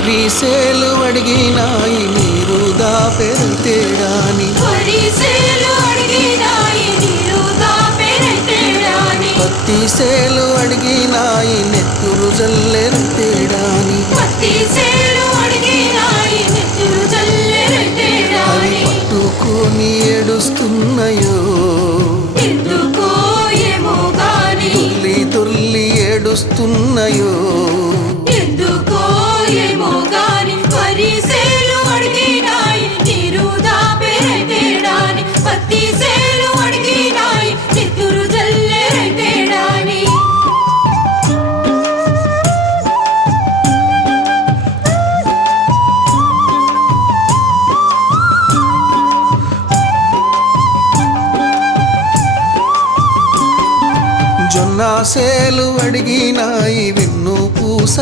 వరిసేలు అడిగినాయి నీరు దాపెరతేడాని పత్తి సేలు అడిగినాయి నెత్తురు జల్లెరతేడాని అవి పట్టుకొని ఏడుస్తున్నాయో తుల్లి తుల్లి ఏడుస్తున్నాయో జొన్న సేలు అడిగినాయి వెన్ను పూస